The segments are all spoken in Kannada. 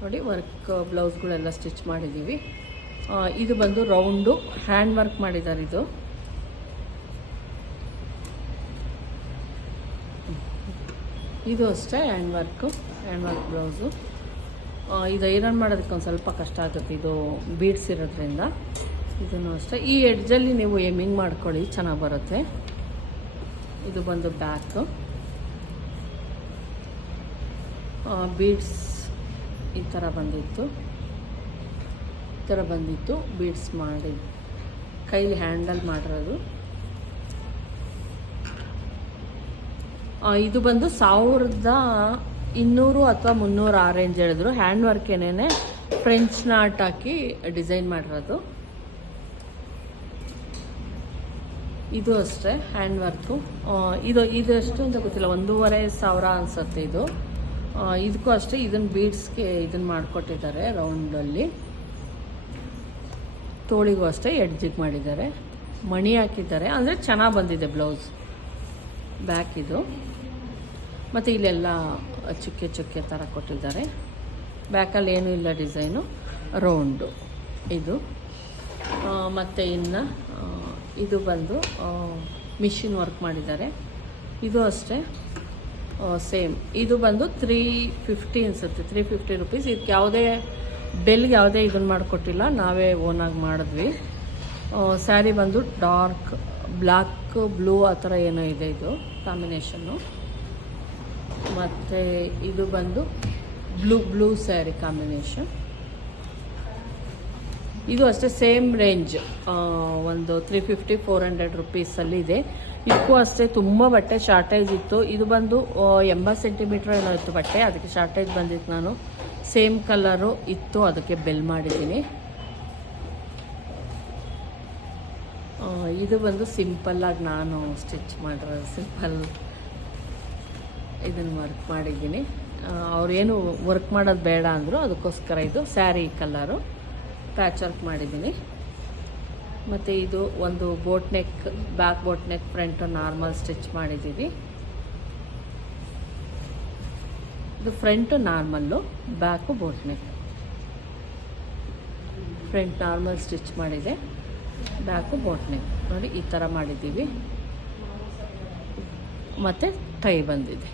ನೋಡಿ ವರ್ಕ್ ಬ್ಲೌಸ್ಗಳೆಲ್ಲ ಸ್ಟಿಚ್ ಮಾಡಿದ್ದೀವಿ. ಇದು ಬಂದು ರೌಂಡು, ಹ್ಯಾಂಡ್ ವರ್ಕ್ ಮಾಡಿದ್ದಾರೆ ಇದು. ಇದು ಅಷ್ಟೇ, hand work, hand work blouse. ಇದು ಐರನ್ ಮಾಡೋದಕ್ಕೆ ಒಂದು ಸ್ವಲ್ಪ ಕಷ್ಟ ಆಗುತ್ತೆ, ಇದು ಬೀಡ್ಸ್ ಇರೋದ್ರಿಂದ. ಇದನ್ನು ಅಷ್ಟೇ. ಈ ಎಡ್ಜಲ್ಲಿ ನೀವು ಎಮ್ಮಿಂಗ್ ಮಾಡ್ಕೊಳ್ಳಿ, ಚೆನ್ನಾಗಿ ಬರುತ್ತೆ. ಇದು ಬಂದು ಬ್ಯಾಕು. ಬೀಡ್ಸ್ ಈ ಥರ ಬಂದಿತ್ತು. ಈ ಥರ ಬಂದಿತ್ತು ಬೀಡ್ಸ್ ಮಾಡಿ. ಕೈಲಿ ಹ್ಯಾಂಡಲ್ ಮಾಡಿರೋದು. ಇದು ಬಂದು ಸಾವಿರದ ಇನ್ನೂರು ಅಥವಾ ಮುನ್ನೂರು ಆ ರೇಂಜ್ ಹೇಳಿದ್ರು. ಹ್ಯಾಂಡ್ ವರ್ಕ್ ಏನೇನೆ ಫ್ರೆಂಚ್ ನಾಟ್ ಹಾಕಿ ಡಿಸೈನ್ ಮಾಡಿರೋದು. ಇದು ಅಷ್ಟೇ ಹ್ಯಾಂಡ್ ವರ್ಕು ಇದು ಇದು ಎಷ್ಟು ಅಂತ ಗೊತ್ತಿಲ್ಲ, ಒಂದೂವರೆ ಸಾವಿರ ಅನ್ಸುತ್ತೆ ಇದು. ಇದಕ್ಕೂ ಅಷ್ಟೇ ಇದನ್ನು ಬೀಡ್ಸ್ಗೆ ಇದನ್ನು ಮಾಡಿಕೊಟ್ಟಿದ್ದಾರೆ ರೌಂಡಲ್ಲಿ. ತೋಳಿಗೂ ಅಷ್ಟೇ ಎಡ್ಜಿಗೆ ಮಾಡಿದ್ದಾರೆ. ಮಣಿ ಹಾಕಿದ್ದಾರೆ. ಅಂದರೆ ಚೆನ್ನಾಗಿ ಬಂದಿದೆ ಬ್ಲೌಸ್. ಬ್ಯಾಕ್ ಇದು. ಮತ್ತು ಇಲ್ಲೆಲ್ಲ ಚುಕ್ಕೆ ಚುಕ್ಕೆ ಥರ ಕೊಟ್ಟಿದ್ದಾರೆ. ಬ್ಯಾಕಲ್ಲಿ ಏನೂ ಇಲ್ಲ ಡಿಸೈನು. ರೌಂಡು ಇದು. ಮತ್ತು ಇನ್ನು ಇದು ಬಂದು ಮಿಷಿನ್ ವರ್ಕ್ ಮಾಡಿದ್ದಾರೆ. ಇದು ಅಷ್ಟೇ. ಸೇಮ್ ಇದು ಬಂದು ತ್ರೀ ಫಿಫ್ಟಿ ಅನ್ಸುತ್ತೆ. ತ್ರೀ ಫಿಫ್ಟಿ ರುಪೀಸ್ ಇದಕ್ಕೆ ಯಾವುದೇ ಬೆಲ್ಗೆ ಯಾವುದೇ ಇದನ್ನು ಮಾಡಿಕೊಟ್ಟಿಲ್ಲ. ನಾವೇ ಓನಾಗಿ ಮಾಡಿದ್ವಿ. ಸ್ಯಾರಿ ಬಂದು ಡಾರ್ಕ್ ಬ್ಲ್ಯಾಕ್ ಬ್ಲೂ ಆ ಥರ ಏನೋ ಇದೆ ಇದು ಕಾಂಬಿನೇಷನ್ನು ಮತ್ತು ಇದು ಬಂದು ಬ್ಲೂ ಬ್ಲೂ ಸ್ಯಾರಿ ಕಾಂಬಿನೇಷನ್ ಇದು ಅಷ್ಟೇ ಸೇಮ್ ರೇಂಜ್ ಒಂದು ತ್ರೀ ಫಿಫ್ಟಿ ಫೋರ್ ಹಂಡ್ರೆಡ್ ರುಪೀಸಲ್ಲಿ ಇದೆ. ಇದಕ್ಕೂ ಅಷ್ಟೇ ತುಂಬ ಬಟ್ಟೆ ಶಾರ್ಟೇಜ್ ಇತ್ತು. ಇದು ಬಂದು ಎಂಬತ್ತು ಸೆಂಟಿಮೀಟ್ರ್ ಏನೋ ಇತ್ತು ಬಟ್ಟೆ. ಅದಕ್ಕೆ ಶಾರ್ಟೇಜ್ ಬಂದಿತ್ತು ನಾನು. ಸೇಮ್ ಕಲರು ಇತ್ತು. ಅದಕ್ಕೆ ಬೆಲ್ ಮಾಡಿದ್ದೀನಿ. ಇದು ಬಂದು ಸಿಂಪಲ್ಲಾಗಿ ನಾನು ಸ್ಟಿಚ್ ಮಾಡಿರೋ ಸಿಂಪಲ್ ಇದನ್ನು ವರ್ಕ್ ಮಾಡಿದ್ದೀನಿ. ಏನು ವರ್ಕ್ ಮಾಡೋದು ಬೇಡ ಅಂದರು, ಅದಕ್ಕೋಸ್ಕರ ಇದು ಸ್ಯಾರಿ ಕಲರು ಪ್ಯಾಚ್ ವರ್ಕ್ ಮಾಡಿದ್ದೀನಿ. ಮತ್ತು ಇದು ಒಂದು boat neck, back boat neck front normal stitch ಮಾಡಿದ್ದೀವಿ. ಇದು front normal, back boat neck. Front normal stitch ಮಾಡಿದೆ, ಬ್ಯಾಕು ಬೋಟ್ ನೆಕ್. ನೋಡಿ, ಈ ಥರ ಮಾಡಿದ್ದೀವಿ. ಮತ್ತು ಟೈ ಬಂದಿದೆ.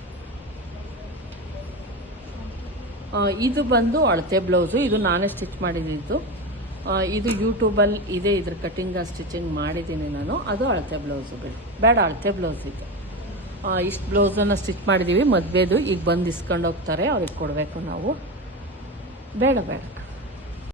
ಇದು ಬಂದು ಅಳತೆ ಬ್ಲೌಸು, ಇದು ನಾನೇ ಸ್ಟಿಚ್ ಮಾಡಿದ್ದು. ಇದು ಯೂಟ್ಯೂಬಲ್ಲಿ ಇದೆ, ಇದ್ರ ಕಟ್ಟಿಂಗ ಸ್ಟಿಚಿಂಗ್ ಮಾಡಿದ್ದೀನಿ ನಾನು. ಅದು ಅಳತೆ ಬ್ಲೌಸು ಬಿಡಿ ಬೇಡ, ಅಳತೆ ಬ್ಲೌಸ್ ಇದು. ಇಷ್ಟು ಬ್ಲೌಸನ್ನು ಸ್ಟಿಚ್ ಮಾಡಿದ್ದೀವಿ ಮದುವೆದು. ಈಗ ಬಂದು ಇಸ್ಕೊಂಡು ಹೋಗ್ತಾರೆ, ಅವ್ರಿಗೆ ಕೊಡಬೇಕು ನಾವು. ಬೇಡ ಬೇಡ.